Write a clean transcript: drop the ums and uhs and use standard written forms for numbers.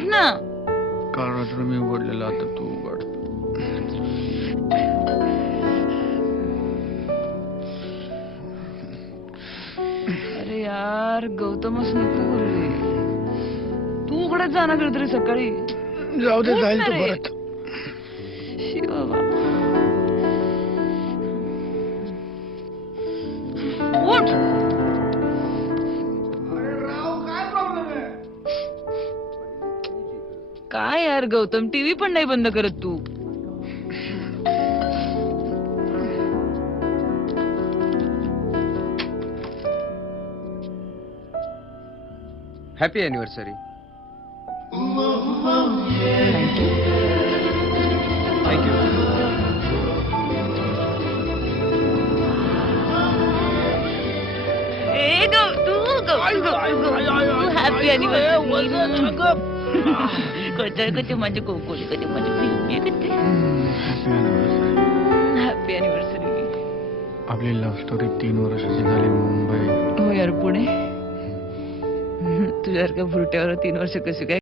उठ ना. काल रात्र मी उघडलेला, आता तू उघड. अरे यार गौतमच नको बोलले. तू उघडत जा ना कधीतरी सकाळी. जाऊ दे, उठ जाईल ना तू रे. परत. शी बाबा. उठ. काय यार गौतम, टीव्ही पण नाही बंद करत तू. Happy anniversary. थँक्यू. ए तू हॅपी अॅनिव्हर्सरी. कधी माझे कोकोली, कधी माझे हॅपी अॅनिव्हर्सरी. आपली लव्ह स्टोरी 3 वर्षाची झाली. मुंबई हो यार, पुणे तुझ्यासारख्या भुरट्यावर 3 वर्ष कशी काय